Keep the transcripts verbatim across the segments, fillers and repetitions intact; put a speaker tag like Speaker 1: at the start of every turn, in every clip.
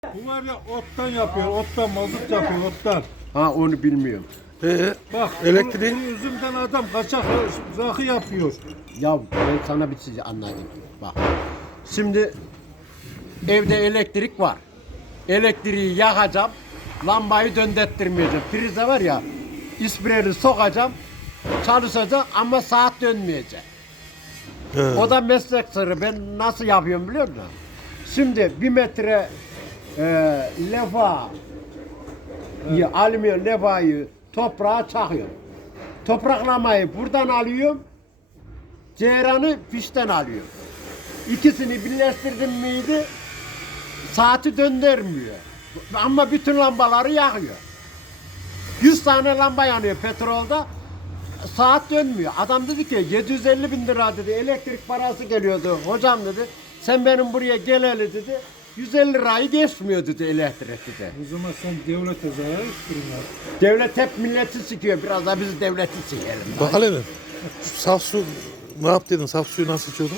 Speaker 1: Bu var ya ottan yapıyor, ottan mazot yapıyor, ottan.
Speaker 2: Ha onu bilmiyorum.
Speaker 3: Ee,
Speaker 1: Bak
Speaker 3: elektriği.
Speaker 1: bu, bu üzümden adam kaçak rakı yapıyor.
Speaker 2: Ya ben sana bir şey anladım. Bak. Şimdi evde elektrik var. Elektriği yakacağım. Lambayı döndürtmeyeceğim. Prize var ya. İspireli sokacağım. Çalışacak ama saat dönmeyecek.
Speaker 3: He.
Speaker 2: O da meslek sırrı. Ben nasıl yapıyorum biliyor musun? Şimdi bir metre e, lefa iyi, alüminyum levayı toprağa çakıyorum. Topraklamayı buradan alıyorum. Ceyranı fişten alıyorum. İkisini birleştirdim miydi saati döndürmüyor. Ama bütün lambaları yakıyor. yüz tane lamba yanıyor petrolde. Saat dönmüyor. Adam dedi ki yedi yüz elli bin lira dedi elektrik parası geliyordu. Hocam dedi sen benim buraya geleli dedi yüz elli lirayı geçmiyor dedi elektrik dedi.
Speaker 1: O zaman sen devlete zarar ettirin ya.
Speaker 2: Devlet hep milleti sikiyor. Biraz da biz devleti sikelim.
Speaker 3: Bak hele mi? Şu saf su ne yap dedin? Saf suyu nasıl içiyordun?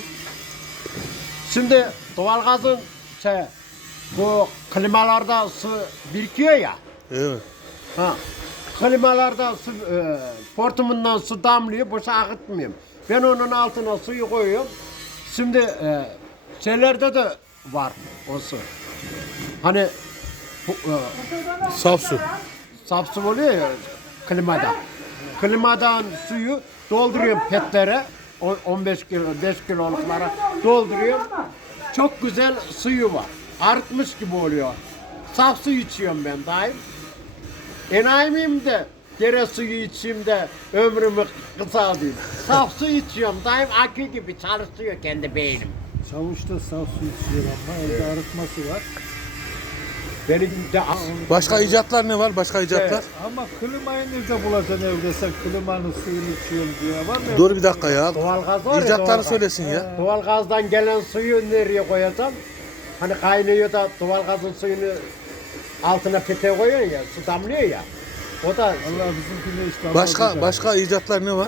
Speaker 2: Şimdi doğalgazın şey, bu klimalarda su birikiyor ya.
Speaker 3: Evet.
Speaker 2: Ha. Klimalarda su, e, portumundan su damlıyor, boşa akıtmıyorum. Ben onun altına suyu koyuyorum. Şimdi e, şeylerde de var o su. Hani bu, e,
Speaker 3: Saf su.
Speaker 2: saf su oluyor ya klimada. Klimadan suyu dolduruyorum petlere. o- on beş kilo, beş kiloluklara dolduruyorum. Çok güzel suyu var. Arıtmış gibi oluyor. Saf su içiyorum ben daim. Enayi miyim de dere suyu içeyim de ömrümü kısaltayım. Saf su içiyorum daim akü gibi çalışıyor kendi beynim.
Speaker 1: Çavuşta saf su içiyor ama evde arıtması var.
Speaker 2: Benim de
Speaker 3: Başka icatlar ne var? Başka icatlar?
Speaker 2: Evet.
Speaker 1: Ama klimayı nerede bulacaksın evde sen klimanın suyunu içiyorsun diye var mı?
Speaker 3: Dur bir dakika ya.
Speaker 2: doğalgaz var ya
Speaker 3: İcatları
Speaker 2: doğalgaz.
Speaker 3: söylesin ya.
Speaker 2: Doğalgazdan gelen suyu nereye koyacağım? Hani kaynıyor da doğalgazın suyunu altına pete koyuyorsun ya, su damlıyor ya. O da
Speaker 1: Allah bizimkine işte.
Speaker 3: Başka başka icatlar ne var?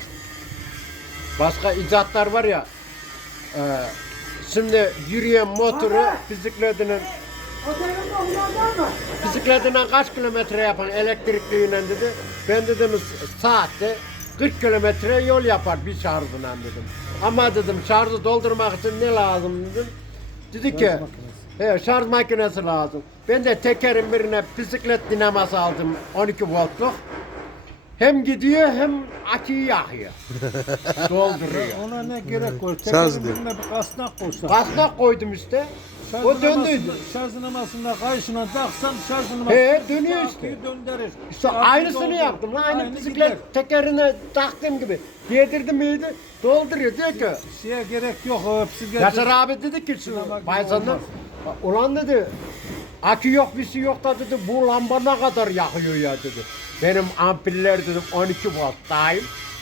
Speaker 2: başka icatlar var ya. E, şimdi yürüyen motoru bisikletinin bisikletine kaç kilometre yapan elektrikliyle dedi. Ben dedim saatte kırk kilometre yol yapar bir şarjına dedim. Ama dedim şarjı doldurmak için ne lazım dedim. Dedi ki he, şarj makinesi lazım. Ben de tekerin birine bisiklet dinaması aldım on iki voltluk. Hem gidiyor hem aküyü yakıyor. Dolduruyor.
Speaker 1: Ona ne gerek var?
Speaker 3: Şarj
Speaker 1: Tekerin
Speaker 3: diyor.
Speaker 1: birine bir kasnak koysan.
Speaker 2: Kasnak koydum işte. O döndüydü.
Speaker 1: Şarjınamasında kayışına taksan şarjınamasında
Speaker 2: He, dönüyor işte.
Speaker 1: döndürür.
Speaker 2: İşte
Speaker 1: Aküyü
Speaker 2: aynısını
Speaker 1: doldur.
Speaker 2: yaptım lan. Aynı,
Speaker 1: Aynı
Speaker 2: bisiklet
Speaker 1: gider.
Speaker 2: tekerine taktığım gibi. Yedirdim miydi? Dolduruyor diyor ki.
Speaker 1: Şeye gerek yok o bisiklet.
Speaker 2: Yaşar abi dedi ki şu
Speaker 1: Sinema
Speaker 2: Baysan'dan.
Speaker 1: olmaz.
Speaker 2: Ulan dedi. Akü yok bir şey yok da dedi. Bu lamba ne kadar yakıyor ya dedi. Benim ampiller dedim on iki volt daim.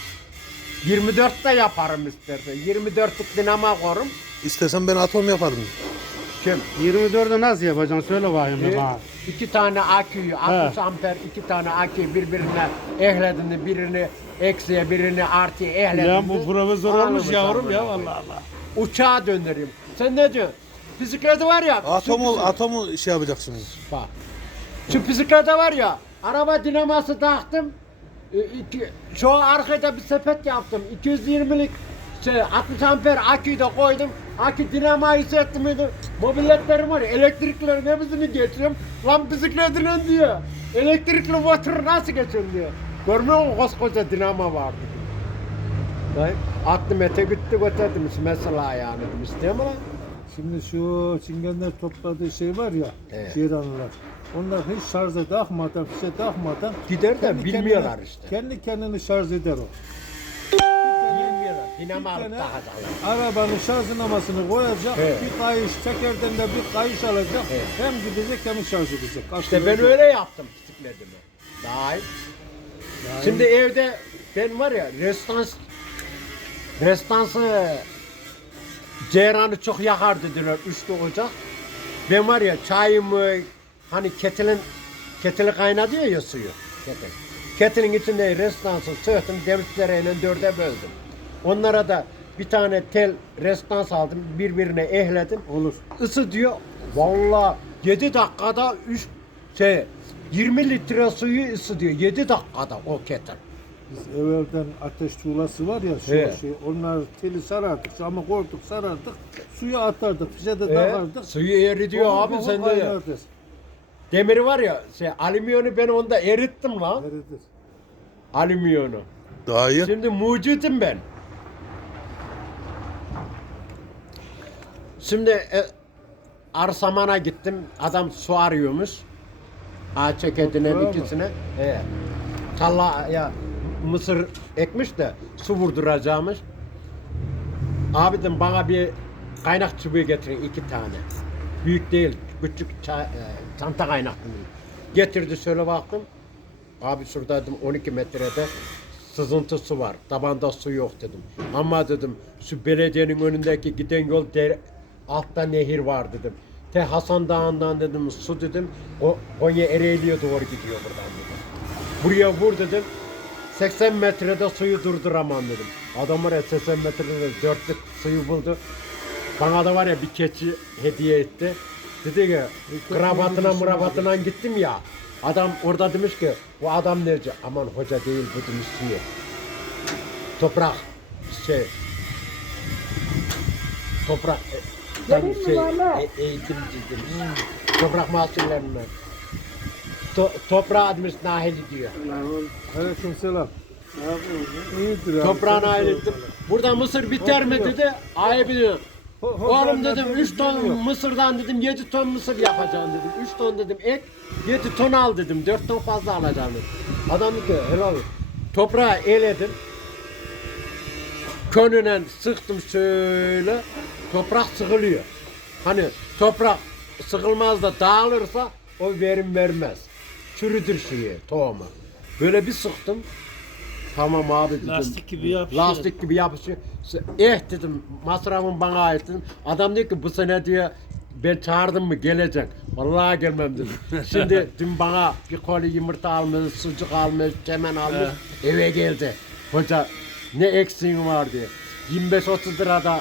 Speaker 2: yirmi dört de yaparım istersen. yirmi dörtlük dinamo korum.
Speaker 3: İstersen ben atom yaparım.
Speaker 2: Kim?
Speaker 4: yirmi dördü nasıl yapacaksın? Söyle bakayım bir
Speaker 2: Bir,
Speaker 4: bana.
Speaker 2: iki tane aküyü altmış amper iki tane aküyü birbirine ehledin birini eksiye birini artıya ehledin.
Speaker 4: Ya bu profesör olmuş
Speaker 2: Anlamış
Speaker 4: yavrum ya
Speaker 2: amına
Speaker 4: vallahi Allah.
Speaker 2: Uçağa döndüreyim. Sen ne diyorsun? Bisikleti var ya.
Speaker 3: Atomu
Speaker 2: şu bisiklet-
Speaker 3: atomu şey yapacaksın.
Speaker 2: Bak. Şu bisiklete var ya. Araba dinaması taktım. E, iki, şu arkada bir sepet yaptım. iki yüz yirmilik şey, altmış amper aküyü de koydum. Akü dinamayı hissettim miydi? Mobiletlerim var ya, elektriklerin hepsini geçiyorum. Lan bisikletine diyor. Elektrikli motoru nasıl geçiyorsun diyor. Görmüyor musun koskoca dinamo vardı. Dayı, aklım ete gitti götürdüm mesela yani dedim istiyor mu lan?
Speaker 1: Şimdi şu çingenler topladığı şey var ya,
Speaker 2: Evet.
Speaker 1: Ceyranlılar. Onlar hiç şarja takmadan, fişe takmadan
Speaker 2: Gider de
Speaker 1: kendi
Speaker 2: bilmiyorlar
Speaker 1: kendine-
Speaker 2: işte.
Speaker 1: Kendi kendini şarj eder o.
Speaker 2: Bilmiyorlar. Dinamo
Speaker 1: Bir
Speaker 2: alıp
Speaker 1: tane
Speaker 2: takacaklar.
Speaker 1: arabanın şarjınamasını koyacak,
Speaker 2: Evet.
Speaker 1: bir kayış, tekerden de bir kayış alacak,
Speaker 2: Evet.
Speaker 1: hem gidecek hem şarj edecek.
Speaker 2: İşte ben öyle yaptım bisikletimi. Daha iyi. Şimdi evde ben var ya restans restansı ceyranı çok yakar dediler üçlü ocak. Ben var ya çayımı hani ketilin ketili kaynatıyor ya suyu. Ketil. Ketilin içinde restansı söktüm demirlereyle dörde böldüm. Onlara da bir tane tel restans aldım birbirine ehledim.
Speaker 1: Olur.
Speaker 2: Isı diyor. Vallahi yedi dakikada üç şey yirmi litre suyu ısıtıyor yedi dakikada o ketel.
Speaker 1: Biz evvelden ateş tuğlası var ya şu
Speaker 2: He.
Speaker 1: şey onlar teli sarardık camı koyduk sarardık suya atardık fişede
Speaker 2: Ee,
Speaker 1: takardık.
Speaker 2: suyu eritiyor
Speaker 1: Bol
Speaker 2: abi
Speaker 1: bol
Speaker 2: sen de ya.
Speaker 1: kaynatır.
Speaker 2: Demiri var ya şey alüminyonu ben onda erittim lan.
Speaker 1: Nerededir?
Speaker 2: Alüminyonu.
Speaker 3: Daha iyi.
Speaker 2: Şimdi mucidim ben. Şimdi e, Arsaman'a gittim. Adam su arıyormuş. Ağaç çeketine
Speaker 1: Toprağa mı?
Speaker 2: ikisine. He. Tarla ya mısır ekmiş de su vurduracağımış. Abi dedim bana bir kaynak çubuğu getirin iki tane. Büyük değil, küçük ça- e, çanta kaynak. Getirdi şöyle baktım. Abi şurada dedim on iki metrede sızıntı su var. Tabanda su yok dedim. Ama dedim şu belediyenin önündeki giden yol der, altta nehir var dedim. Te Hasan Dağı'ndan dedim su dedim. O Konya Ereğli'ye doğru gidiyor buradan dedim. Buraya vur dedim. seksen metrede suyu durduramam dedim. Adam var ya seksen metrede dörtlük suyu buldu. Bana da var ya bir keçi hediye etti. Dedi ki kravatına murabatına gittim ya. Adam orada demiş ki bu adam nece? Aman hoca değil bu demiş suyu. Toprak şey toprak e, tam şey e, eğitimci demiş. Toprak mahsullerinden. To, toprağa demiş nahil diyor.
Speaker 1: Aleykümselam. Ne yapıyorsun? İyidir abi.
Speaker 2: Toprağına
Speaker 1: Sen
Speaker 2: nahil
Speaker 1: de
Speaker 2: ettim.
Speaker 1: sorma.
Speaker 2: Burada mısır biter mi
Speaker 1: Oturuyor.
Speaker 2: dedi. Ay biliyor.
Speaker 1: Ho- ho-
Speaker 2: Oğlum
Speaker 1: ben
Speaker 2: dedim
Speaker 1: de
Speaker 2: üç ton
Speaker 1: bilmiyorum.
Speaker 2: mısırdan dedim yedi ton mısır yapacağım dedim. üç ton dedim ek yedi ton al dedim. dört ton fazla alacağım dedim. Adam dedi ki helal olsun. Toprağı eledim. Könünen sıktım şöyle. Toprak sıkılıyor. Hani toprak sıkılmaz da dağılırsa o verim vermez. Çürütür şeyi, tohumu. Böyle bir sıktım. Tamam abi dedim.
Speaker 5: Lastik gibi yapışıyor.
Speaker 2: Lastik gibi yapışıyor. Eh dedim masrafım bana ait dedim. Adam diyor ki bu sene diyor ben çağırdım mı gelecek. Vallahi gelmem dedim. Şimdi dün bana bir koli yumurta almış, sucuk almış, çemen almış. Eve geldi. Hoca ne eksiğin var diye. yirmi beş otuz lirada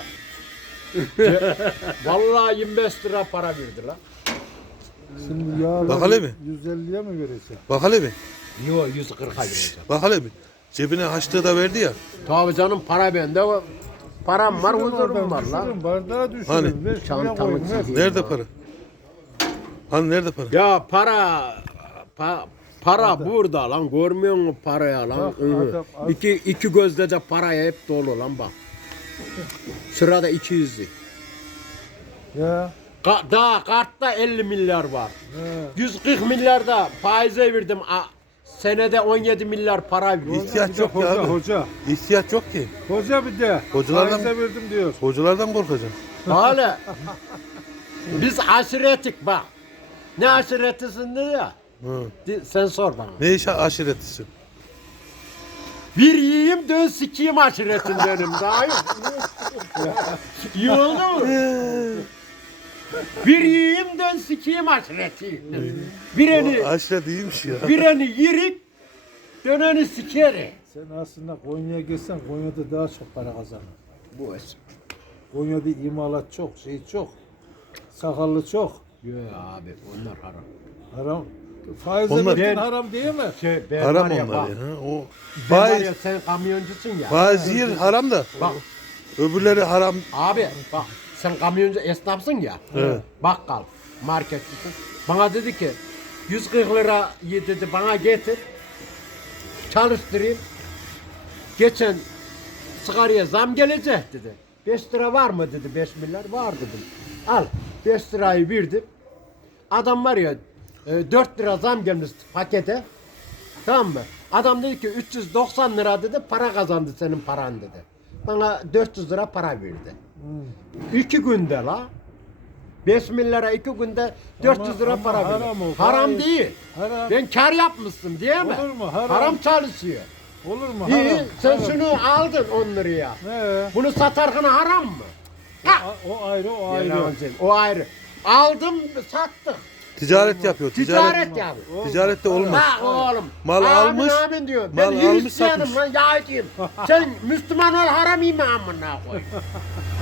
Speaker 2: vallahi yirmi beş lira para verdi lan.
Speaker 1: Şimdi yağları
Speaker 3: Bak hele mi?
Speaker 1: yüz elliye mi vereceksin?
Speaker 3: Bak hele bir.
Speaker 2: Yo yüz kırka vereceğim.
Speaker 3: Bak hele bir. Cebine haçlığı da verdi ya.
Speaker 2: Tabii canım para bende. o- Param var,
Speaker 1: Düşürün
Speaker 2: huzurum
Speaker 1: oradan,
Speaker 2: var lan.
Speaker 1: düşürün, bardağı düşürün.
Speaker 3: Hani?
Speaker 1: Ver şuraya
Speaker 2: Çantamı
Speaker 1: koyun, ver.
Speaker 2: çizeyim.
Speaker 3: Nerede para? Hani nerede para?
Speaker 2: Ya para pa, para burada lan görmüyor musun paraya lan?
Speaker 1: Bak,
Speaker 2: Hı.
Speaker 1: adam- adam-
Speaker 2: iki, iki gözde de paraya hep dolu lan bak. Sırada iki yüzlük.
Speaker 1: Ya.
Speaker 2: Ka- daha kartta elli milyar var.
Speaker 1: He.
Speaker 2: yüz kırk milyar da faize verdim. A- senede on yedi milyar para veriyorum.
Speaker 3: İhtiyaç
Speaker 1: Bir de
Speaker 3: yok ya
Speaker 1: hoca,
Speaker 3: abi.
Speaker 1: Hoca.
Speaker 3: İhtiyaç yok ki.
Speaker 1: Hoca bir de.
Speaker 3: Hocalardan-
Speaker 1: Faize verdim diyor.
Speaker 3: Hocalardan korkacaksın.
Speaker 2: Hala. Biz aşiretik bak. Ne aşiretisin diyor ya.
Speaker 3: Hı.
Speaker 2: Di- Sen sor bana.
Speaker 3: Ne iş aşiretisi?
Speaker 2: Bir yiyeyim dön sikiyim aşiretin benim daha yok. İyi oldu mu? Bir yiyeyim dön sikiyim aşireti. Bireni,
Speaker 3: O aşiret iyiymiş ya.
Speaker 2: bireni yirik, döneni sikeri.
Speaker 1: Sen aslında Konya'ya gelsen Konya'da daha çok para kazanır.
Speaker 2: Bu isim.
Speaker 1: Konya'da imalat çok, şey çok. Sakallı çok.
Speaker 2: Yok abi onlar haram.
Speaker 1: Haram. Faize
Speaker 3: Onlar-
Speaker 1: verdin
Speaker 2: Ben-
Speaker 1: haram değil mi?
Speaker 2: Şey, ben
Speaker 3: Haram
Speaker 2: var ya,
Speaker 3: onlar
Speaker 2: bak,
Speaker 3: ya. ha. O
Speaker 2: ben var
Speaker 3: faiz,
Speaker 2: ya sen kamyoncusun ya.
Speaker 3: faiz yer haram da.
Speaker 2: Bak
Speaker 3: Öbürleri haram.
Speaker 2: abi bak sen kamyoncu esnafsın ya.
Speaker 3: Evet.
Speaker 2: Bakkal, marketçisin. Bana dedi ki yüz kırk lira ye dedi bana getir. Çalıştırayım. Geçen sigaraya zam gelecek dedi. beş lira var mı dedi. beş milyar var dedim. Al beş lirayı verdim. Adam var ya e, dört lira zam gelmiş pakete. Tamam mı? Adam dedi ki üç yüz doksan lira dedi para kazandı senin paran dedi. Bana dört yüz lira para verdi. İki günde la. beş milyara iki günde dört yüz lira
Speaker 1: ama
Speaker 2: para verdi.
Speaker 1: haram o,
Speaker 2: Haram
Speaker 1: faiz.
Speaker 2: değil.
Speaker 1: Haram.
Speaker 2: Ben kar yapmışsın diye mi?
Speaker 1: Olur mu? Haram.
Speaker 2: çalışıyor.
Speaker 1: Olur mu?
Speaker 2: İyi
Speaker 1: Haram.
Speaker 2: sen
Speaker 1: haram.
Speaker 2: şunu aldın on liraya.
Speaker 1: Ne?
Speaker 2: Bunu satarken haram mı? Ha!
Speaker 1: O ayrı, o ayrı.
Speaker 2: O ayrı. Aldım sattık.
Speaker 3: Ticaret yapıyor. Ticaret.
Speaker 2: Ticaret yani.
Speaker 3: Ticarette olmaz.
Speaker 2: Ha oğlum.
Speaker 3: Mal
Speaker 2: amin,
Speaker 3: almış,
Speaker 2: Amin diyor. Ben
Speaker 3: mal almış,
Speaker 2: Hristiyanım
Speaker 3: satmış.
Speaker 2: lan Yahudiyim. Sen Müslüman ol haram yeme amına koy.